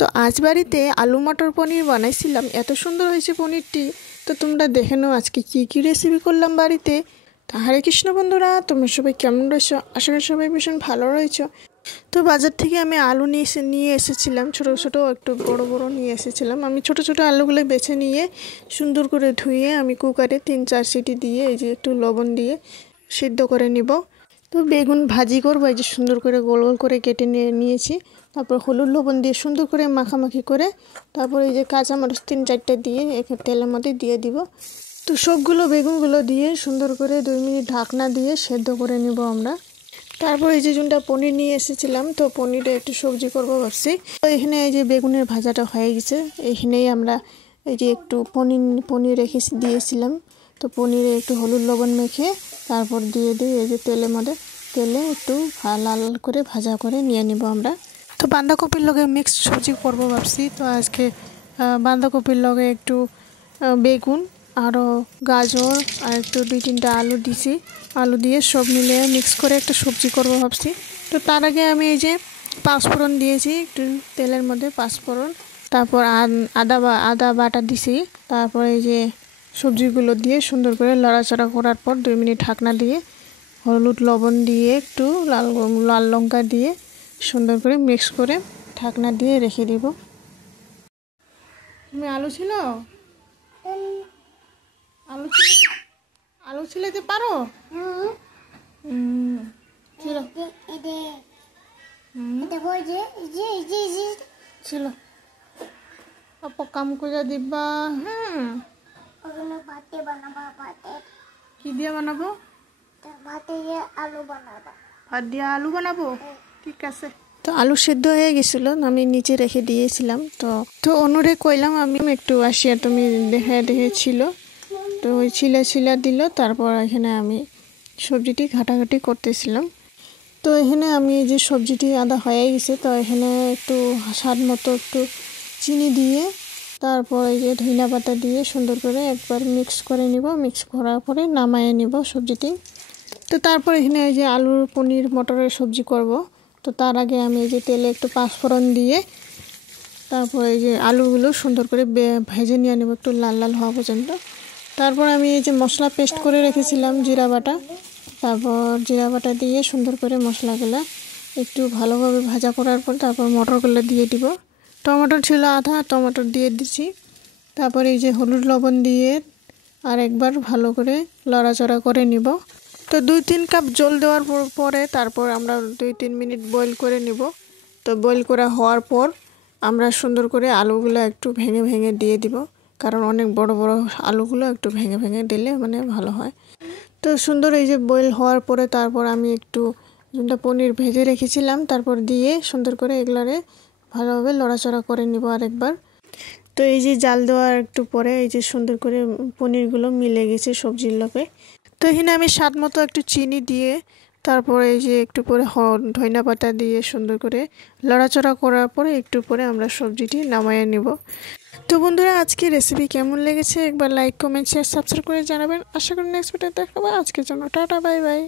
তো আজ বাড়িতে আলু মটর পনির বানাইছিলাম, এত সুন্দর হয়েছে পনিরটি। তো তোমরা দেখে নাও আজকে কি রেসিপি করলাম বাড়িতে। তো হরে কৃষ্ণ বন্ধুরা, তোমরা সবাই কেমন রয়েছো? আশা করি সবাই ভীষণ ভালো রয়েছো। তো বাজার থেকে আমি আলু নিয়ে এসেছিলাম, ছোটো ছোটো একটু বড় বড় নিয়ে এসেছিলাম। আমি ছোটো ছোটো আলুগুলো বেছে নিয়ে সুন্দর করে ধুয়ে আমি কুকারে 3-4 সিটি দিয়ে এই যে একটু লবণ দিয়ে সিদ্ধ করে নিব। তো বেগুন ভাজি করবো, এই যে সুন্দর করে গোল গোল করে কেটে নিয়েছি। তারপর হলুদ লবণ দিয়ে সুন্দর করে মাখামাখি করে তারপর এই যে কাঁচামরিচ 3-4টা দিয়ে তেলের মধ্যে দিয়ে দিব। তো সবগুলো বেগুনগুলো দিয়ে সুন্দর করে 2 মিনিট ঢাকনা দিয়ে সেদ্ধ করে নিব আমরা। তারপর এই যে যোনটা পনির নিয়ে এসেছিলাম, তো পনিরে একটু সবজি করবো ভাবছি। তো এখানে এই যে বেগুনের ভাজাটা হয়ে গেছে, এইখানেই আমরা এই যে একটু পনির রেখে দিয়েছিলাম। তো পনিরে একটু হলুদ লবণ মেখে তারপর দিয়ে দিই এই যে তেলে একটু লাল করে ভাজা করে নিয়ে নিব আমরা। তো বাঁধাকপির লগে মিক্স সবজি করবো ভাবছি। তো আজকে বাঁধাকপির লগে একটু বেগুন আরও গাজর আর একটু 2-3টা আলু দিছি। আলু দিয়ে সব মিলিয়ে মিক্স করে একটা সবজি করবো ভাবছি। তো তার আগে আমি এই যে পাঁচফোড়ন দিয়েছি একটু তেলের মধ্যে, পাঁচফোড়ন, তারপর আদা বাটা দিছি। তারপর এই যে সবজিগুলো দিয়ে সুন্দর করে লড়াচড়া করার পর 2 মিনিট ঢাকনা দিয়ে হলুদ লবণ দিয়ে একটু লাল লঙ্কা দিয়ে সুন্দর করে মিক্স করে ঢাকনা দিয়ে রেখে দিব। তুমি আলু ছিল আলু ছিলাতে পারো? ছিল কাম করে দিবা। হ্যাঁ, কি দিয়ে বানাবো? ভাত দিয়ে আলু বানাবো, ঠিক আছে। তো আলু সেদ্ধ হয়ে গেছিল, আমি নিচে রেখে দিয়েছিলাম। তো অনুরে কইলাম আমি একটু আসিয়া, তুমি দেখেছিল। তো ওই ছিলা দিল। তারপর এখানে আমি সবজিটি ঘাটাঘাটি করতেছিলাম। তো এখানে আমি এই যে সবজিটি আদা হয়ে গেছে, তো এখানে একটু স্বাদ মতো একটু চিনি দিয়ে তারপর এই যে ধনিয়া পাতা দিয়ে সুন্দর করে একবার মিক্স করে নিব। মিক্স করার পরে নামায়ে নিব সবজিটি। তো তারপর এখানে এই যে আলু পনির মটরের সবজি করব। তো তার আগে আমি এই যে তেলে একটু পাঁচফোড়ন দিয়ে তারপর এই যে আলুগুলো সুন্দর করে ভেজে নিয়ে নেব একটু লাল লাল হওয়া পর্যন্ত। তারপর আমি এই যে মশলা পেস্ট করে রেখেছিলাম জিরা বাটা, তারপর জিরা বাটা দিয়ে সুন্দর করে মশলাগুলো একটু ভালোভাবে ভাজা করার পর তারপর মটরগুলো দিয়ে দিব। টমেটো ছিল আধা, টমেটো দিয়ে দিচ্ছি। তারপর এই যে হলুদ লবণ দিয়ে আর একবার ভালো করে লড়াচড়া করে নিব। তো 2-3 কাপ জল দেওয়ার পরে তারপর আমরা 2-3 মিনিট বয়েল করে নিব। তো বয়েল করা হওয়ার পর আমরা সুন্দর করে আলুগুলো একটু ভেঙে ভেঙে দিয়ে দিব, কারণ অনেক বড় বড় আলুগুলো একটু ভেঙে ভেঙে দিলে মানে ভালো হয়। তো সুন্দর এই যে বয়েল হওয়ার পরে তারপর আমি একটু যেটা পনির ভেজে রেখেছিলাম তারপর দিয়ে সুন্দর করে এগুলারে ভালোভাবে লড়াচড়া করে নিব আরেকবার। তো এই যে জাল দেওয়ার একটু পরে এই যে সুন্দর করে পনিরগুলো মিলে গেছে সবজির লগে। তো এখানে আমি স্বাদ মতো একটু চিনি দিয়ে তারপর এই যে একটু পরে ধনিয়া পাতা দিয়ে সুন্দর করে লড়াচড়া করার পরে একটু পরে আমরা সবজিটি নামাইয়ে নিব। তো বন্ধুরা, আজকে রেসিপি কেমন লেগেছে একবার লাইক কমেন্ট শেয়ার সাবস্ক্রাইব করে জানাবেন। আশা করি নেক্সট ভিডিওতে দেখাবো। আজকের জন্য টাটা, বাই বাই।